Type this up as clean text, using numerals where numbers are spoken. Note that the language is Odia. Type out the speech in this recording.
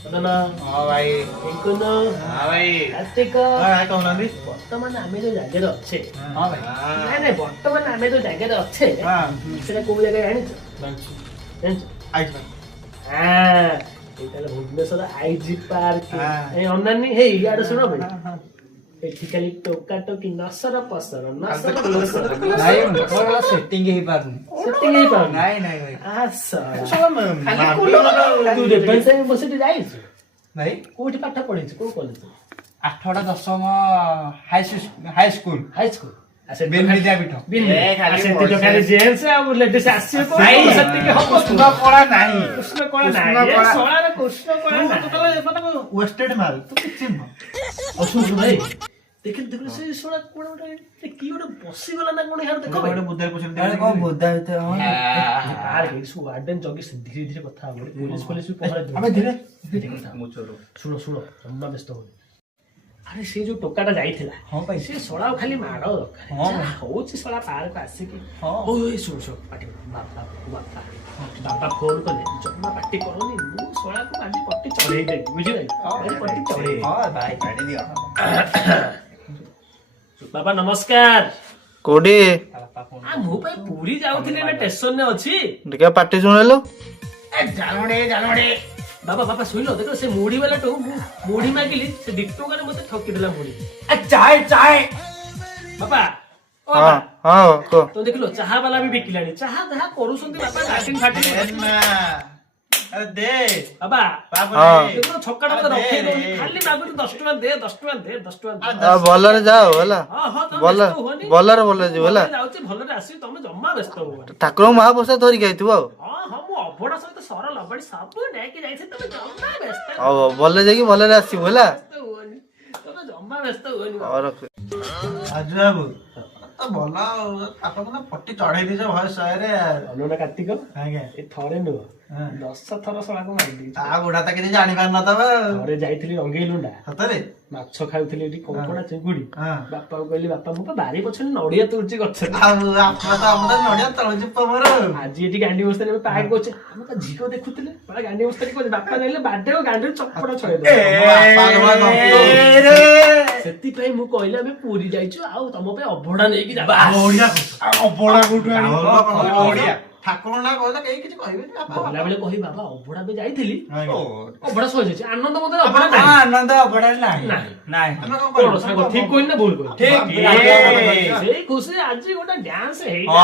हाँ भाई। हाँ भाई। कार्तिक हाँ कहूनांदी। बर्तमान आमे जो जगह अच्छे हाँ भाई। ନାଇଁ ନାଇଁ ବର୍ତ୍ତମାନ ଆମେ ଯୋଉ ଜାଗାରେ ଅଛେ ସେଟା କୋଉ ଜାଗା ଜାଣିଛ? ଜାଣିଛ? ଏଇଟା ହେଲା ଭୁବନେଶ୍ୱର ଆଇଜି ପାର୍କ ଏ ଅନାନି ହେଇ ଇଆଡେ ଶୁଣ ଭାଇ ଏଠି ଖାଲି ଟୋକା ଟୋକି ନସର ପସର ନସର ପସର ନାଇଁ ମୋର ସେଟିଂ ହେଇ ପାରୁନି। ସେଟିଂ ହେଇ ପାରୁନି। ନାଇଁ ନାଇଁ ଭାଇ। ତୁ ରେଭେନ୍ସା ୟୁନିଭର୍ସିଟି ଯାଇଛୁ ଭାଇ କୋଉଠି ପାଠ ପଢିଛୁ କୋଉ କଲେଜ? ଆଠଟା ଦଶମ ହାଇ ସ୍କୁଲ। ହାଇସ୍କୁଲ ବିଦ୍ୟାପୀଠ। ଖାଲି ଜେନ୍ସ ଆଉ ଲେଡିସ୍ ଆସିବେ ସେତିକି ହବ କୃଷ୍ଣ କଳା ନାହିଁ। କୃଷ୍ଣ କଳା ନାହିଁ ଶଳାରେ କୃଷ୍ଣ କଳା ୱେଷ୍ଟେଡ ମାଲ ତୁ କିଛି ଅସୁବିଧା ଭାଇ ଦେଖିଲି ଦେଖିଲି ସେ ଶଳା କୋଣ ଗୋଟେ କି ଗୋଟେ ବସିଗଲା ନା କଣ ଦେଖ ଗୋଟେ ବୁଦ୍ଧା ପଛରେ କଣ ବୁଦ୍ଧା ଭିତରେ ୱାର୍ଡେନ ଜଗି ଧୀରେ ଧୀରେ କଥା ହବ ପୋଲିସ ପୋଲିସ ବି ପହରା ଆମେ ଧୀରେ ଶୁଣ ଶୁଣ ଜମା ବ୍ୟସ୍ତ ହଉନି ଆରେ ସେ ଯୋଉ ଟୋକାଟା ଯାଇଥିଲା ହଁ ଭାଇ ସେ ଶଳାକୁ ଖାଲି ମାଡ଼ ଦରକାର ହଉଛି ଶଳା ପାର୍କ ଆସିକି ଶୁଣ ଶୁଣ ପାଟି ବାପା ବାପା ବାପା ଫୋନ କଲେ ଜମା ପାଟି କରନି ମୁଁ ଶଳାକୁ ଆଜି ପଟି ଚଢେଇ ଦେବି ବୁଝିପାରିଲି ଆଜି ପଟି ଚଢେଇ ବାପା ନମସ୍କାର କୋଉଠି ମୁଁ ପାଇଁ ପୁରୀ ଯାଉଥିଲି ଏବେ ଷ୍ଟେସନରେ ଅଛି ଦେଖିଆ ପାଟି ଶୁଣିଲୁ ବାବା ବାପା ଶୁଣିଲ ଦେଖ ସେ ମୁଢି ବାଲାଠୁ ମୁଁ ମୁଢି ମାଗିଲି ସେ 2 ଟଙ୍କାରେ ମତେ ଠକିଦେଲା ମୁଢି ଚାଏ ବାପା ହଁ ହଁ କହ ତ ଦେଖିଲ ଚାହା ବାଲା ବି ବିକିଲାଣି ଚାହା ଯାହା କରୁଛନ୍ତି ବାପା ଲାଟିନ୍ ଫାଟିନ୍ ଦେ ବାବା ହଁ ଦେଖୁନ ଛକାଟା ମତେ ରଖେଇ ଦଉନି ଖାଲି ମାଗୁଛି 10 ଟଙ୍କା ଦେ 10 ଟଙ୍କା ଦେ 10 ଟଙ୍କା ଦେ ଭଲରେ ଯାଅ ହେଲା ହଁ ହଁ ତମେ ଭଲ ବ୍ୟସ୍ତ ହୁଅନି ଭଲରେ ଭଲରେ ଯିବ ହେଲା ଯାଉଛି ଭଲରେ ଆସିବି ତମେ ଜମା ବ୍ୟସ୍ତ ହୁଅନି ଠାକୁରଙ୍କ ମହାପ୍ରସାଦ ଧରିକି ଆଇଥିବ ଆଉ ହଁ ହଁ ମୁଁ ଅଭଡ଼ା ସହିତ ସର ଲବଣୀ ସବୁ ନେଇକି ଯାଇଥିଲି ତମେ ଜମା ବ୍ୟସ୍ତ ହଉ ହଉ ଭଲରେ ଯାଇକି ଭଲରେ ଆସିବୁ ହେଲା ହୁଅନି ତମେ ଜମା ବ୍ୟସ୍ତ ହୁଅନି ହଉ ରଖ ଆଜୁ ବାବୁ ତ ଭଲ ଆପଣ ତ ପଟି ଚଢେଇ ଦେଇଛ ଭୟ ଶହେରେ ଅନୁନା କାର୍ତ୍ତିକ ଆଜ୍ଞା ଏ ଥରେ ନୁହଁ 10 ଥର ଶଳାକୁ ମାରିଦେଇଛି ତା ଗୁଡା ତ କିଛି ଜାଣିପାରୁନଥିବ ଥରେ ଯାଇଥିଲି ରଙ୍ଗେଇଲୁଣ୍ଡା ସତରେ ମାଛ ଖାଉଥିଲି ଏଠି କଙ୍କଡା ଚିଙ୍ଗୁଡି ହଁ ବାପାକୁ କହିଲି ବାପା ମୁଁ ତ ବାରି ପଛରେ ନଡିଆ ତୁଳୁଛି ଗଛରେ ଆଉ ଆପଣ ତ ଆମର ନଡିଆ ତଳୁଛି ମୋର ଆଜି ଏଠି ଗାଣ୍ଡି ବସ୍ତାରେ ଏବେ ପାର୍କ କରୁଛେ ଆମେ ତ ଝିଅ ଦେଖୁଥିଲେ ଗାଣ୍ଡି ବସ୍ତାରେ କହୁଛି ବାପା ନେଲେ ବାଡେ ଗାଣ୍ଡିରେ ଚପଡା ଛଡେଇଦେବେ ସେଥିପାଇଁ ମୁଁ କହିଲି ଆମେ ପୁରୀ ଯାଇଛୁ ଆଉ ତମ ପାଇଁ ଅଭଡା ନେଇକି ଯାବା ଅବଡା କୋଉଠୁ ଆଣିବ ଠାକୁର ନା କହିଲେ କେହି କିଛି କହିବେନି ଗଲା ବେଳେ କହିବି ବାବା ଅଭଡା ବି ଯାଇଥିଲି ଅଭଡା ସରିଯାଇଛି ଆନନ୍ଦ ମତେ ଆନନ୍ଦ ଅବଡା ନାହିଁ କଣ ସାଙ୍ଗ ଠିକ କହିଲି ନା ଭୁଲ କହିଲି ସେଇ ଖୁସି ଆଜି ଗୋଟେ ଡ୍ୟାନ୍ସ ହେଇଛି